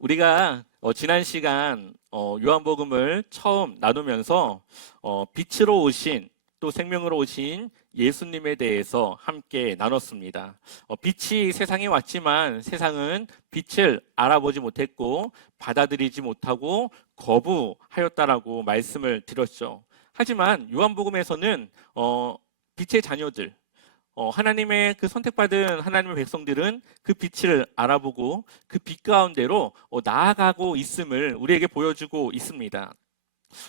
우리가 지난 시간 요한복음을 처음 나누면서 빛으로 오신 또 생명으로 오신 예수님에 대해서 함께 나눴습니다. 빛이 세상에 왔지만 세상은 빛을 알아보지 못했고 받아들이지 못하고 거부하였다라고 말씀을 드렸죠. 하지만 요한복음에서는 빛의 자녀들, 하나님의 그 선택받은 하나님의 백성들은 그 빛을 알아보고 그 빛 가운데로 나아가고 있음을 우리에게 보여주고 있습니다.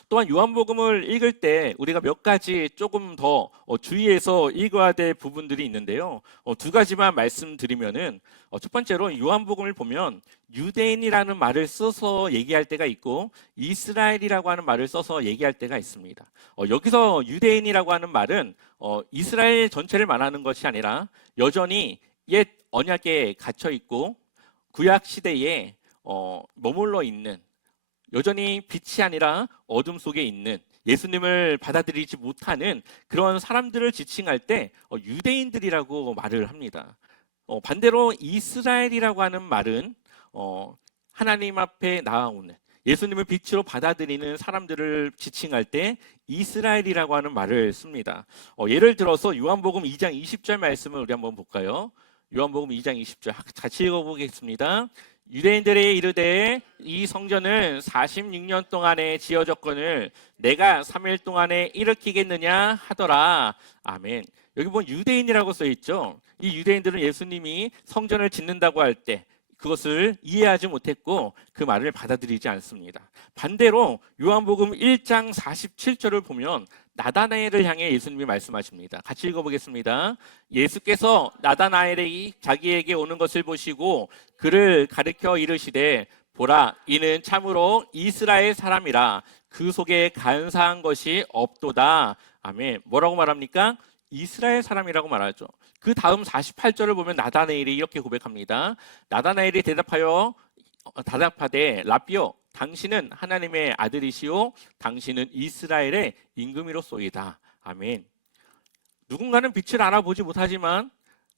또한 요한복음을 읽을 때 우리가 몇 가지 조금 더 주의해서 읽어야 될 부분들이 있는데요. 두 가지만 말씀드리면은 첫 번째로 요한복음을 보면 유대인이라는 말을 써서 얘기할 때가 있고 이스라엘이라고 하는 말을 써서 얘기할 때가 있습니다. 여기서 유대인이라고 하는 말은 이스라엘 전체를 말하는 것이 아니라 여전히 옛 언약에 갇혀 있고 구약 시대에 머물러 있는, 여전히 빛이 아니라 어둠 속에 있는, 예수님을 받아들이지 못하는 그런 사람들을 지칭할 때 유대인들이라고 말을 합니다. 반대로 이스라엘이라고 하는 말은 하나님 앞에 나아오는, 예수님을 빛으로 받아들이는 사람들을 지칭할 때 이스라엘이라고 하는 말을 씁니다. 예를 들어서 요한복음 2장 20절 말씀을 우리 한번 볼까요? 요한복음 2장 20절 같이 읽어보겠습니다. 유대인들이 이르되 이 성전은 46년 동안에 지어졌거늘 내가 3일 동안에 일으키겠느냐 하더라. 아멘. 여기 보면 유대인이라고 써 있죠. 이 유대인들은 예수님이 성전을 짓는다고 할 때 그것을 이해하지 못했고 그 말을 받아들이지 않습니다. 반대로 요한복음 1장 47절을 보면 나다나엘을 향해 예수님이 말씀하십니다. 같이 읽어보겠습니다. 예수께서 나다나엘이 자기에게 오는 것을 보시고 그를 가리켜 이르시되 보라, 이는 참으로 이스라엘 사람이라 그 속에 간사한 것이 없도다. 아멘. 뭐라고 말합니까? 이스라엘 사람이라고 말하죠. 그 다음 48절을 보면 나다나엘이 이렇게 고백합니다. 나다나엘이 대답하되 라비오, 당신은 하나님의 아들이시오 당신은 이스라엘의 임금이로소이다. 아멘. 누군가는 빛을 알아보지 못하지만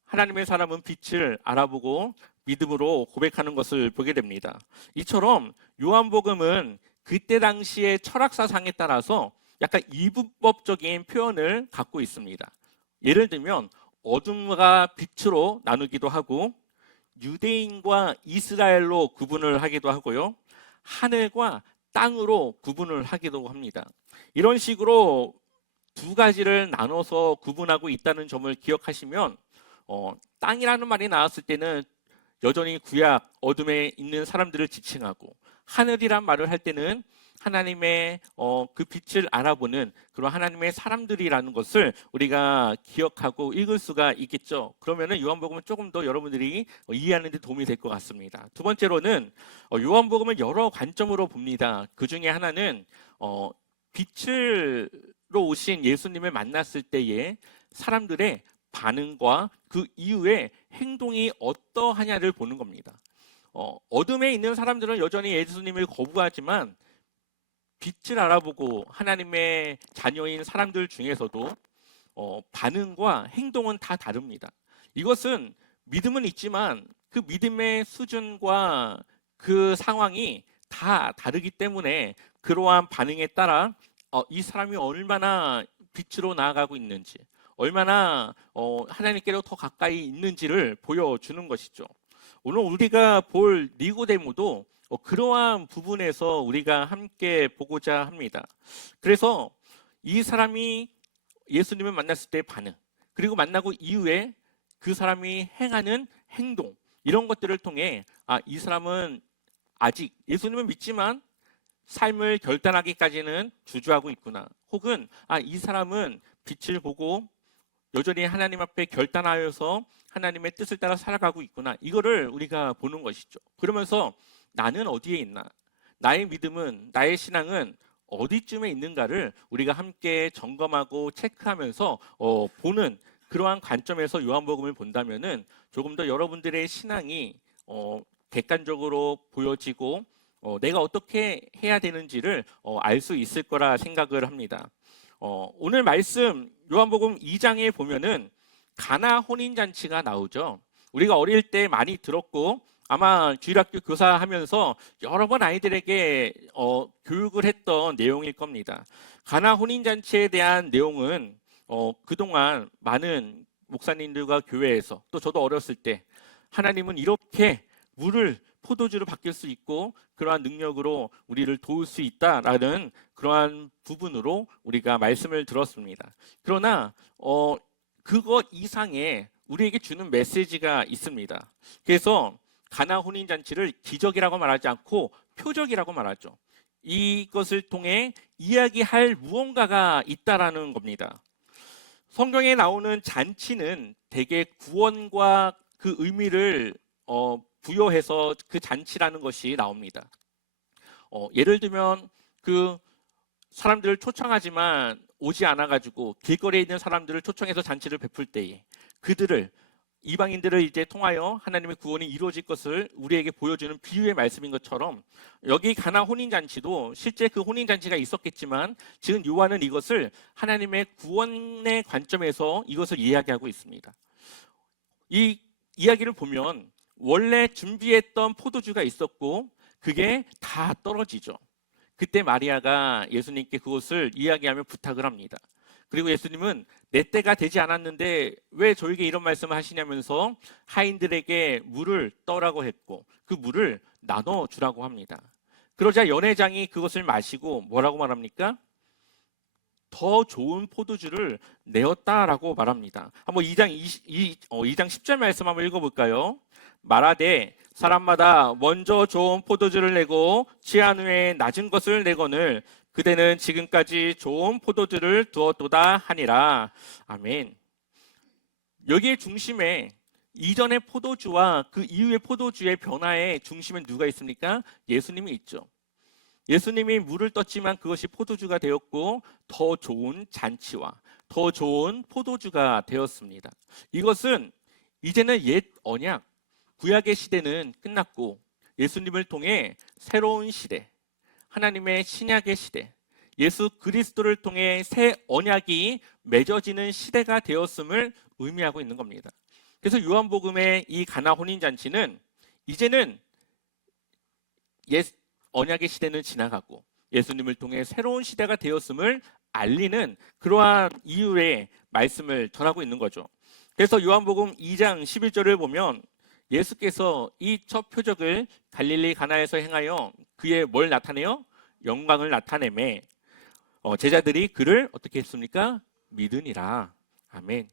하나님의 사람은 빛을 알아보고 믿음으로 고백하는 것을 보게 됩니다. 이처럼 요한복음은 그때 당시의 철학사상에 따라서 약간 이분법적인 표현을 갖고 있습니다. 예를 들면 어둠과 빛으로 나누기도 하고 유대인과 이스라엘로 구분을 하기도 하고요, 하늘과 땅으로 구분을 하기도 합니다. 이런 식으로 두 가지를 나눠서 구분하고 있다는 점을 기억하시면 땅이라는 말이 나왔을 때는 여전히 구약 어둠에 있는 사람들을 지칭하고, 하늘이란 말을 할 때는 하나님의 그 빛을 알아보는 그런 하나님의 사람들이라는 것을 우리가 기억하고 읽을 수가 있겠죠. 그러면은 요한복음은 조금 더 여러분들이 이해하는 데 도움이 될 것 같습니다. 두 번째로는 요한복음을 여러 관점으로 봅니다. 그 중에 하나는 빛으로 오신 예수님을 만났을 때의 사람들의 반응과 그 이후에 행동이 어떠하냐를 보는 겁니다. 어둠에 있는 사람들은 여전히 예수님을 거부하지만 빛을 알아보고 하나님의 자녀인 사람들 중에서도 반응과 행동은 다 다릅니다. 이것은 믿음은 있지만 그 믿음의 수준과 그 상황이 다 다르기 때문에 그러한 반응에 따라 이 사람이 얼마나 빛으로 나아가고 있는지, 얼마나 하나님께로 더 가까이 있는지를 보여주는 것이죠. 오늘 우리가 볼 니고데모도 그러한 부분에서 우리가 함께 보고자 합니다. 그래서 이 사람이 예수님을 만났을 때의 반응, 그리고 만나고 이후에 그 사람이 행하는 행동, 이런 것들을 통해 이 사람은 아직 예수님을 믿지만 삶을 결단하기까지는 주저하고 있구나, 혹은 이 사람은 빛을 보고 여전히 하나님 앞에 결단하여서 하나님의 뜻을 따라 살아가고 있구나, 이거를 우리가 보는 것이죠. 그러면서 나는 어디에 있나, 나의 믿음은, 나의 신앙은 어디쯤에 있는가를 우리가 함께 점검하고 체크하면서 보는 그러한 관점에서 요한복음을 본다면은 조금 더 여러분들의 신앙이 객관적으로 보여지고 내가 어떻게 해야 되는지를 알 수 있을 거라 생각을 합니다. 오늘 말씀 요한복음 2장에 보면은 가나 혼인잔치가 나오죠. 우리가 어릴 때 많이 들었고 아마 주일학교 교사하면서 여러 번 아이들에게 교육을 했던 내용일 겁니다. 가나 혼인잔치에 대한 내용은 그동안 많은 목사님들과 교회에서, 또 저도 어렸을 때 하나님은 이렇게 물을 포도주로 바뀔 수 있고 그러한 능력으로 우리를 도울 수 있다라는 그러한 부분으로 우리가 말씀을 들었습니다. 그러나 그것 이상의 우리에게 주는 메시지가 있습니다. 그래서 가나 혼인잔치를 기적이라고 말하지 않고 표적이라고 말하죠. 이것을 통해 이야기할 무언가가 있다라는 겁니다. 성경에 나오는 잔치는 대개 구원과 그 의미를 부여해서 그 잔치라는 것이 나옵니다. 예를 들면 그 사람들을 초청하지만 오지 않아가지고 길거리에 있는 사람들을 초청해서 잔치를 베풀 때에 그들을, 이방인들을 이제 통하여 하나님의 구원이 이루어질 것을 우리에게 보여주는 비유의 말씀인 것처럼, 여기 가나 혼인잔치도 실제 그 혼인잔치가 있었겠지만 지금 요한은 이것을 하나님의 구원의 관점에서 이것을 이야기하고 있습니다. 이 이야기를 보면 원래 준비했던 포도주가 있었고 그게 다 떨어지죠. 그때 마리아가 예수님께 그것을 이야기하며 부탁을 합니다. 그리고 예수님은 내 때가 되지 않았는데 왜 저에게 이런 말씀을 하시냐면서 하인들에게 물을 떠라고 했고 그 물을 나눠주라고 합니다. 그러자 연회장이 그것을 마시고 뭐라고 말합니까? 더 좋은 포도주를 내었다라고 말합니다. 한번 2장 10절 말씀 한번 읽어볼까요? 말하되 사람마다 먼저 좋은 포도주를 내고 취한 후에 낮은 것을 내거늘 그대는 지금까지 좋은 포도주를 두었도다 하니라. 아멘. 여기에 중심에 이전의 포도주와 그 이후의 포도주의 변화의 중심에 누가 있습니까? 예수님이 있죠. 예수님이 물을 떴지만 그것이 포도주가 되었고 더 좋은 잔치와 더 좋은 포도주가 되었습니다. 이것은 이제는 옛 언약, 구약의 시대는 끝났고 예수님을 통해 새로운 시대, 하나님의 신약의 시대, 예수 그리스도를 통해 새 언약이 맺어지는 시대가 되었음을 의미하고 있는 겁니다. 그래서 요한복음의 이 가나 혼인잔치는 이제는 옛 언약의 시대는 지나가고 예수님을 통해 새로운 시대가 되었음을 알리는 그러한 이유의 말씀을 전하고 있는 거죠. 그래서 요한복음 2장 11절을 보면 예수께서 이 첫 표적을 갈릴리 가나에서 행하여 그의 뭘 나타내요? 영광을 나타내매 제자들이 그를 어떻게 했습니까? 믿으니라. 아멘.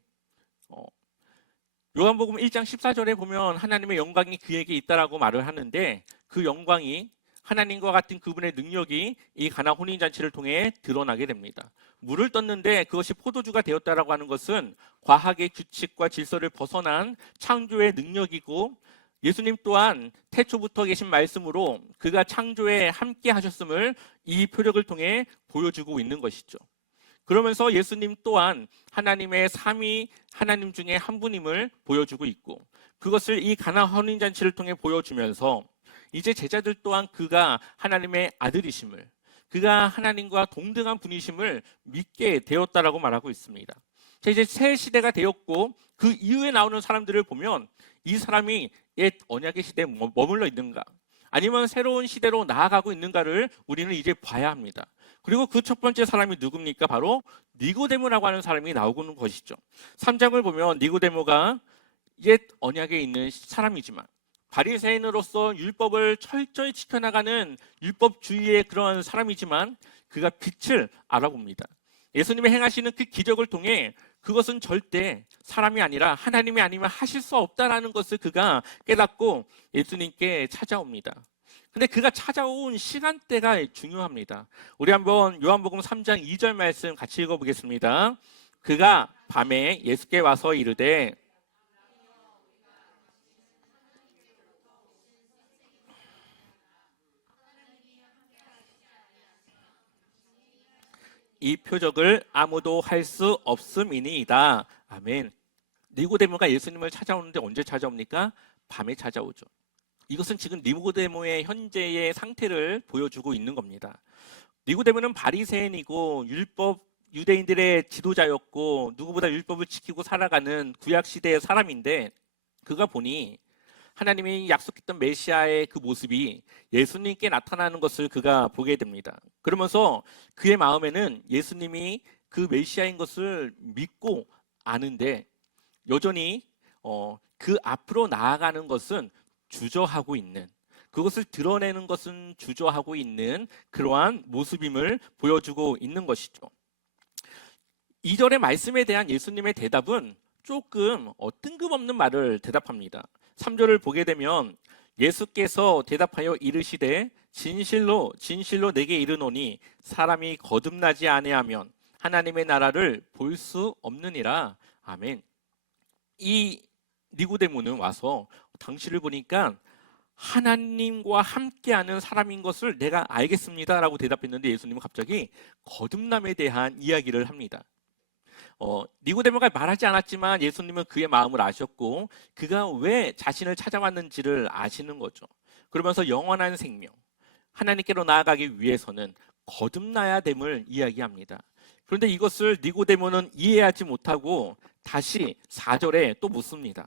요한복음 1장 14절에 보면 하나님의 영광이 그에게 있다라고 말을 하는데 그 영광이 하나님과 같은 그분의 능력이 이 가나 혼인잔치를 통해 드러나게 됩니다. 물을 떴는데 그것이 포도주가 되었다라고 하는 것은 과학의 규칙과 질서를 벗어난 창조의 능력이고 예수님 또한 태초부터 계신 말씀으로 그가 창조에 함께 하셨음을 이 표적을 통해 보여주고 있는 것이죠. 그러면서 예수님 또한 하나님의 삼위 하나님 중에 한 분임을 보여주고 있고 그것을 이 가나 혼인잔치를 통해 보여주면서 이제 제자들 또한 그가 하나님의 아들이심을, 그가 하나님과 동등한 분이심을 믿게 되었다라고 말하고 있습니다. 자, 이제 새 시대가 되었고 그 이후에 나오는 사람들을 보면 이 사람이 옛 언약의 시대에 머물러 있는가 아니면 새로운 시대로 나아가고 있는가를 우리는 이제 봐야 합니다. 그리고 그 첫 번째 사람이 누굽니까? 바로 니고데모라고 하는 사람이 나오는 것이죠. 3장을 보면 니고데모가 옛 언약에 있는 사람이지만 바리새인으로서 율법을 철저히 지켜나가는 율법주의의 그런 사람이지만 그가 빛을 알아봅니다. 예수님이 행하시는 그 기적을 통해 그것은 절대 사람이 아니라 하나님이 아니면 하실 수 없다라는 것을 그가 깨닫고 예수님께 찾아옵니다. 근데 그가 찾아온 시간대가 중요합니다. 우리 한번 요한복음 3장 2절 말씀 같이 읽어보겠습니다. 그가 밤에 예수께 와서 이르되 이 표적을 아무도 할 수 없음이니이다. 아멘. 니고데모가 예수님을 찾아오는데 언제 찾아옵니까? 밤에 찾아오죠. 이것은 지금 니고데모의 현재의 상태를 보여주고 있는 겁니다. 니고데모는 바리새인이고 유대인들의 지도자였고 누구보다 율법을 지키고 살아가는 구약 시대의 사람인데 그가 보니 하나님이 약속했던 메시아의 그 모습이 예수님께 나타나는 것을 그가 보게 됩니다. 그러면서 그의 마음에는 예수님이 그 메시아인 것을 믿고 아는데 여전히 그 앞으로 나아가는 것은 주저하고 있는, 그것을 드러내는 것은 주저하고 있는 그러한 모습임을 보여주고 있는 것이죠. 2절의 말씀에 대한 예수님의 대답은 조금 뜬금없는 말을 대답합니다. 3절을 보게 되면 예수께서 대답하여 이르시되 진실로 진실로 내게 이르노니 사람이 거듭나지 아니하면 하나님의 나라를 볼 수 없느니라. 아멘. 이 니고데모는 와서 당신을 보니까 하나님과 함께하는 사람인 것을 내가 알겠습니다 라고 대답했는데 예수님은 갑자기 거듭남에 대한 이야기를 합니다. 니고데모가 말하지 않았지만 예수님은 그의 마음을 아셨고 그가 왜 자신을 찾아왔는지를 아시는 거죠. 그러면서 영원한 생명, 하나님께로 나아가기 위해서는 거듭나야 됨을 이야기합니다. 그런데 이것을 니고데모는 이해하지 못하고 다시 4절에 또 묻습니다.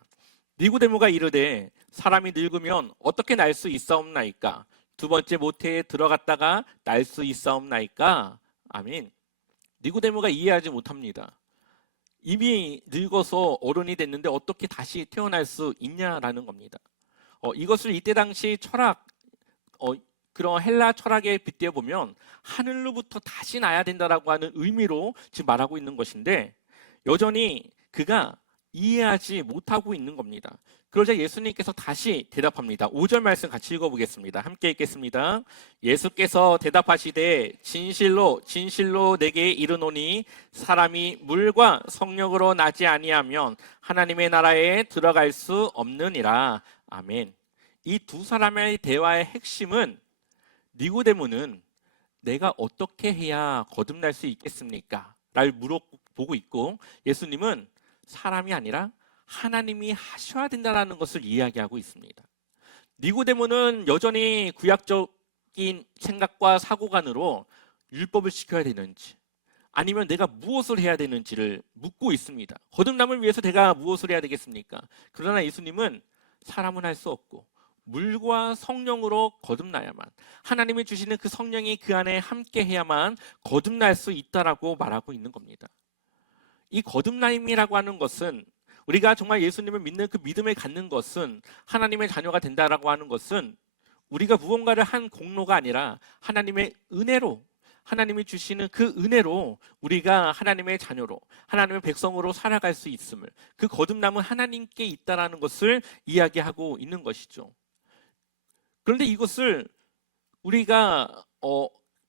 니고데모가 이르되 사람이 늙으면 어떻게 날 수 있사옵나이까? 두 번째 모태에 들어갔다가 날 수 있사옵나이까? 아멘. 니고데모가 이해하지 못합니다. 이미 늙어서 어른이 됐는데 어떻게 다시 태어날 수 있냐라는 겁니다. 이것을 이때 당시 철학, 그런 헬라 철학에 빗대어 보면 하늘로부터 다시 나야 된다라고 하는 의미로 지금 말하고 있는 것인데 여전히 그가 이해하지 못하고 있는 겁니다. 그러자 예수님께서 다시 대답합니다. 5절 말씀 같이 읽어보겠습니다. 함께 읽겠습니다. 예수께서 대답하시되 진실로 진실로 내게 이르노니 사람이 물과 성령으로 나지 아니하면 하나님의 나라에 들어갈 수 없느니라. 아멘. 이 두 사람의 대화의 핵심은 니고데모는 내가 어떻게 해야 거듭날 수 있겠습니까? 를 물어보고 있고 예수님은 사람이 아니라 하나님이 하셔야 된다는 것을 이야기하고 있습니다. 니고데모는 여전히 구약적인 생각과 사고관으로 율법을 지켜야 되는지 아니면 내가 무엇을 해야 되는지를 묻고 있습니다. 거듭남을 위해서 내가 무엇을 해야 되겠습니까? 그러나 예수님은 사람은 할 수 없고 물과 성령으로 거듭나야만, 하나님이 주시는 그 성령이 그 안에 함께 해야만 거듭날 수 있다라고 말하고 있는 겁니다. 이 거듭남이라고 하는 것은 우리가 정말 예수님을 믿는 그 믿음을 갖는 것은 하나님의 자녀가 된다라고 하는 것은 우리가 무언가를 한 공로가 아니라 하나님의 은혜로, 하나님이 주시는 그 은혜로 우리가 하나님의 자녀로, 하나님의 백성으로 살아갈 수 있음을, 그 거듭남은 하나님께 있다라는 것을 이야기하고 있는 것이죠. 그런데 이것을 우리가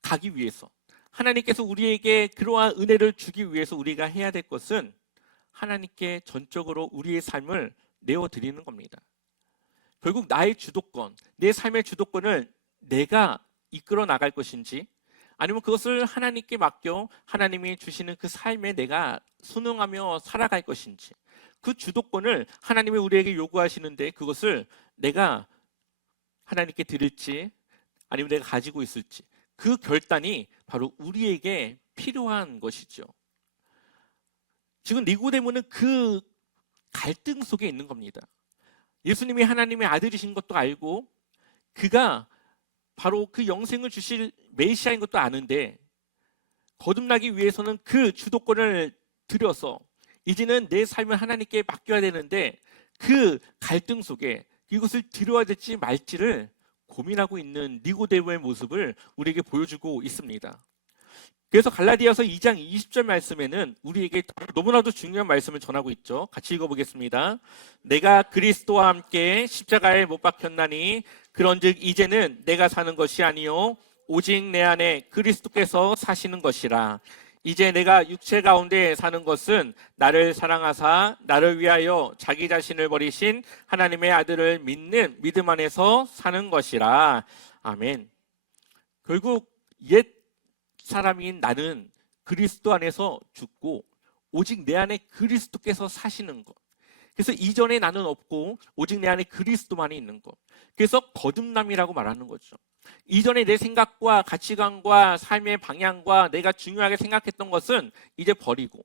가기 위해서, 하나님께서 우리에게 그러한 은혜를 주기 위해서 우리가 해야 될 것은 하나님께 전적으로 우리의 삶을 내어드리는 겁니다. 결국 나의 주도권, 내 삶의 주도권을 내가 이끌어 나갈 것인지 아니면 그것을 하나님께 맡겨 하나님이 주시는 그 삶에 내가 순응하며 살아갈 것인지, 그 주도권을 하나님이 우리에게 요구하시는데 그것을 내가 하나님께 드릴지 아니면 내가 가지고 있을지, 그 결단이 바로 우리에게 필요한 것이죠. 지금 니고데모는 그 갈등 속에 있는 겁니다. 예수님이 하나님의 아들이신 것도 알고 그가 바로 그 영생을 주실 메시아인 것도 아는데 거듭나기 위해서는 그 주도권을 들여서 이제는 내 삶을 하나님께 맡겨야 되는데 그 갈등 속에 이것을 드려야 될지 말지를 고민하고 있는 니고데모의 모습을 우리에게 보여주고 있습니다. 그래서 갈라디아서 2장 20절 말씀에는 우리에게 너무나도 중요한 말씀을 전하고 있죠. 같이 읽어보겠습니다. 내가 그리스도와 함께 십자가에 못 박혔나니 그런즉 이제는 내가 사는 것이 아니요 오직 내 안에 그리스도께서 사시는 것이라. 이제 내가 육체 가운데 사는 것은 나를 사랑하사 나를 위하여 자기 자신을 버리신 하나님의 아들을 믿는 믿음 안에서 사는 것이라. 아멘. 결국 옛 사람인 나는 그리스도 안에서 죽고 오직 내 안에 그리스도께서 사시는 것. 그래서 이전에 나는 없고 오직 내 안에 그리스도만이 있는 것. 그래서 거듭남이라고 말하는 거죠. 이전에 내 생각과 가치관과 삶의 방향과 내가 중요하게 생각했던 것은 이제 버리고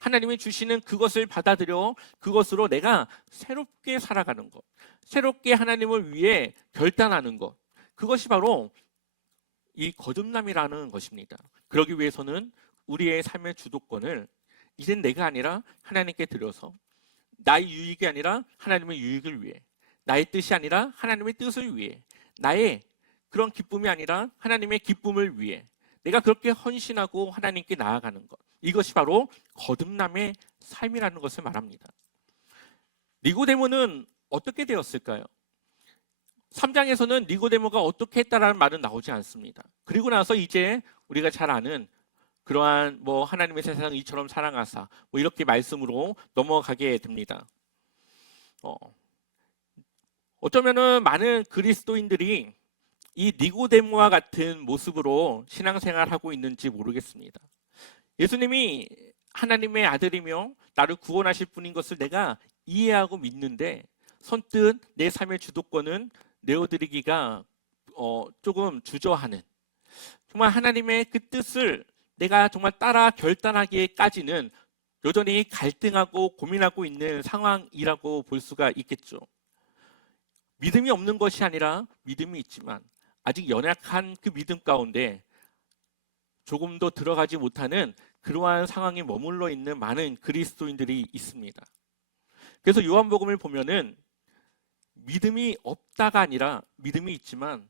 하나님이 주시는 그것을 받아들여 그것으로 내가 새롭게 살아가는 것, 새롭게 하나님을 위해 결단하는 것, 그것이 바로 이 거듭남이라는 것입니다. 그러기 위해서는 우리의 삶의 주도권을 이젠 내가 아니라 하나님께 드려서 나의 유익이 아니라 하나님의 유익을 위해, 나의 뜻이 아니라 하나님의 뜻을 위해, 나의 그런 기쁨이 아니라 하나님의 기쁨을 위해 내가 그렇게 헌신하고 하나님께 나아가는 것, 이것이 바로 거듭남의 삶이라는 것을 말합니다. 니고데모는 어떻게 되었을까요? 3장에서는 니고데모가 어떻게 했다라는 말은 나오지 않습니다. 그리고 나서 이제 우리가 잘 아는 그러한 하나님의 세상을 이처럼 사랑하사 이렇게 말씀으로 넘어가게 됩니다. 어쩌면은 많은 그리스도인들이 이 니고데모와 같은 모습으로 신앙생활하고 있는지 모르겠습니다. 예수님이 하나님의 아들이며 나를 구원하실 분인 것을 내가 이해하고 믿는데 선뜻 내 삶의 주도권은 내어드리기가 조금 주저하는, 정말 하나님의 그 뜻을 내가 정말 따라 결단하기까지는 여전히 갈등하고 고민하고 있는 상황이라고 볼 수가 있겠죠. 믿음이 없는 것이 아니라 믿음이 있지만 아직 연약한 그 믿음 가운데 조금도 들어가지 못하는 그러한 상황에 머물러 있는 많은 그리스도인들이 있습니다. 그래서 요한복음을 보면은 믿음이 없다가 아니라 믿음이 있지만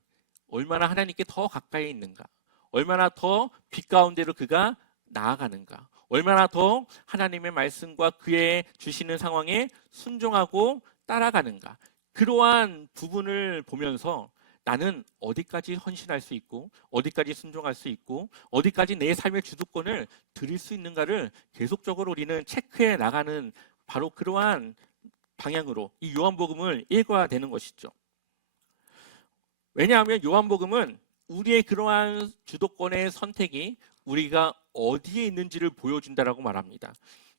얼마나 하나님께 더 가까이 있는가, 얼마나 더 빛 가운데로 그가 나아가는가, 얼마나 더 하나님의 말씀과 그의 주시는 상황에 순종하고 따라가는가, 그러한 부분을 보면서 나는 어디까지 헌신할 수 있고 어디까지 순종할 수 있고 어디까지 내 삶의 주도권을 드릴 수 있는가를 계속적으로 우리는 체크해 나가는 바로 그러한 방향으로 이 요한복음을 읽어야 되는 것이죠. 왜냐하면 요한복음은 우리의 그러한 주도권의 선택이 우리가 어디에 있는지를 보여준다라고 말합니다.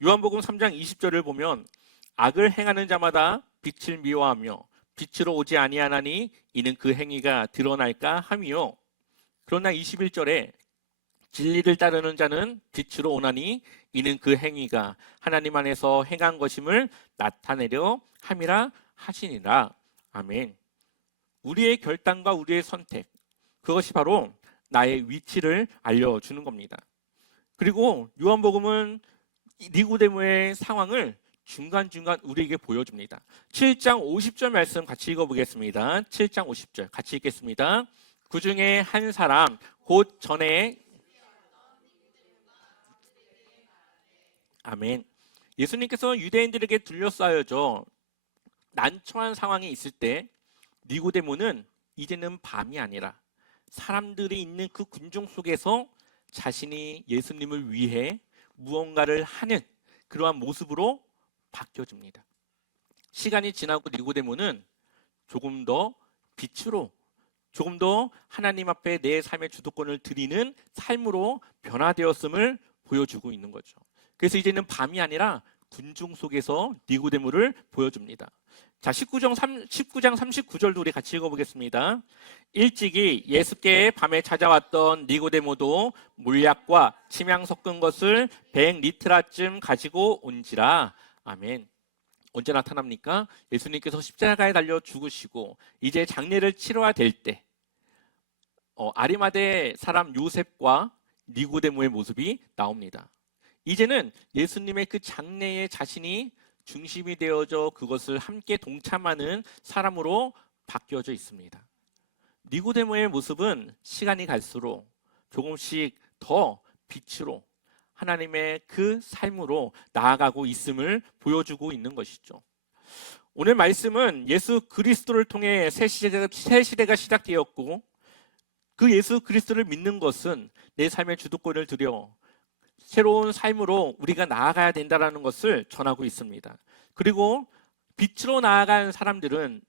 요한복음 3장 20절을 보면 악을 행하는 자마다 빛을 미워하며 빛으로 오지 아니하나니 이는 그 행위가 드러날까 함이요. 그러나 21절에 진리를 따르는 자는 빛으로 오나니 이는 그 행위가 하나님 안에서 행한 것임을 나타내려 함이라 하시니라. 아멘. 우리의 결단과 우리의 선택, 그것이 바로 나의 위치를 알려주는 겁니다. 그리고 요한복음은 니고데모의 상황을 중간중간 우리에게 보여줍니다. 7장 50절 말씀 같이 읽어보겠습니다. 7장 50절 같이 읽겠습니다. 그 중에 한 사람 곧 전에 아멘. 예수님께서 유대인들에게 둘러싸여져 난처한 상황에 있을 때 니고데모는 이제는 밤이 아니라 사람들이 있는 그 군중 속에서 자신이 예수님을 위해 무언가를 하는 그러한 모습으로 바뀌어집니다. 시간이 지나고 니고데모는 조금 더 빛으로, 조금 더 하나님 앞에 내 삶의 주도권을 드리는 삶으로 변화되었음을 보여주고 있는 거죠. 그래서 이제는 밤이 아니라 군중 속에서 니고데모를 보여줍니다. 자, 19장 39절도 우리 같이 읽어보겠습니다. 일찍이 예수께 밤에 찾아왔던 니고데모도 물약과 침향 섞은 것을 100리트라쯤 가지고 온지라. 아멘. 언제 나타납니까? 예수님께서 십자가에 달려 죽으시고 이제 장례를 치러야 될 때 아리마대 사람 요셉과 니고데모의 모습이 나옵니다. 이제는 예수님의 그 장례에 자신이 중심이 되어져 그것을 함께 동참하는 사람으로 바뀌어져 있습니다. 니고데모의 모습은 시간이 갈수록 조금씩 더 빛으로 하나님의 그 삶으로 나아가고 있음을 보여주고 있는 것이죠. 오늘 말씀은 예수 그리스도를 통해 새 시대가 시작되었고 그 예수 그리스도를 믿는 것은 내 삶의 주도권을 들여 새로운 삶으로 우리가 나아가야 된다는 것을 전하고 있습니다. 그리고 빛으로 나아간 사람들은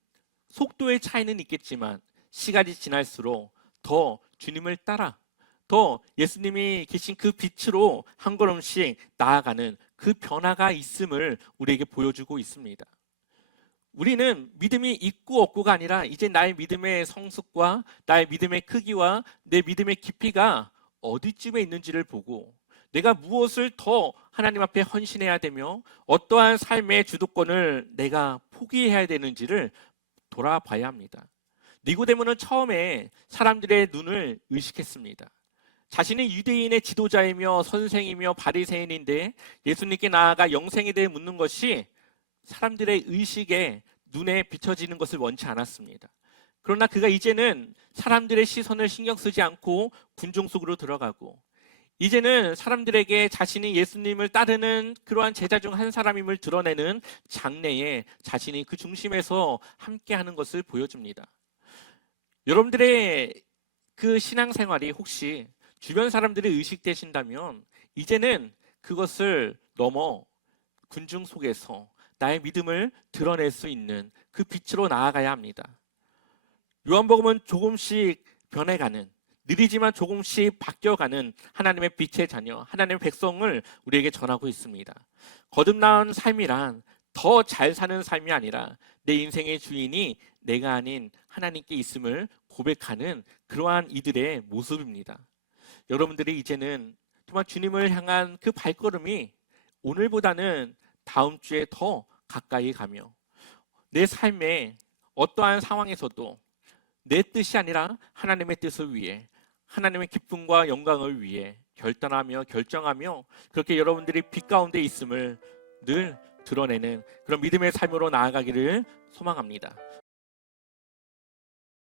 속도의 차이는 있겠지만 시간이 지날수록 더 주님을 따라 더 예수님이 계신 그 빛으로 한 걸음씩 나아가는 그 변화가 있음을 우리에게 보여주고 있습니다. 우리는 믿음이 있고 없고가 아니라 이제 나의 믿음의 성숙과 나의 믿음의 크기와 내 믿음의 깊이가 어디쯤에 있는지를 보고 내가 무엇을 더 하나님 앞에 헌신해야 되며 어떠한 삶의 주도권을 내가 포기해야 되는지를 돌아봐야 합니다. 니고데모는 처음에 사람들의 눈을 의식했습니다. 자신이 유대인의 지도자이며 선생이며 바리새인인데 예수님께 나아가 영생에 대해 묻는 것이 사람들의 의식에 눈에 비춰지는 것을 원치 않았습니다. 그러나 그가 이제는 사람들의 시선을 신경 쓰지 않고 군중 속으로 들어가고 이제는 사람들에게 자신이 예수님을 따르는 그러한 제자 중 한 사람임을 드러내는 장래에 자신이 그 중심에서 함께하는 것을 보여줍니다. 여러분들의 그 신앙생활이 혹시 주변 사람들이 의식되신다면 이제는 그것을 넘어 군중 속에서 나의 믿음을 드러낼 수 있는 그 빛으로 나아가야 합니다. 요한복음은 조금씩 변해가는, 느리지만 조금씩 바뀌어가는 하나님의 빛의 자녀, 하나님의 백성을 우리에게 전하고 있습니다. 거듭난 삶이란 더 잘 사는 삶이 아니라 내 인생의 주인이 내가 아닌 하나님께 있음을 고백하는 그러한 이들의 모습입니다. 여러분들이 이제는 정말 주님을 향한 그 발걸음이 오늘보다는 다음 주에 더 가까이 가며 내 삶의 어떠한 상황에서도 내 뜻이 아니라 하나님의 뜻을 위해 하나님의 기쁨과 영광을 위해 결단하며 결정하며 그렇게 여러분들이 빛 가운데 있음을 늘 드러내는 그런 믿음의 삶으로 나아가기를 소망합니다.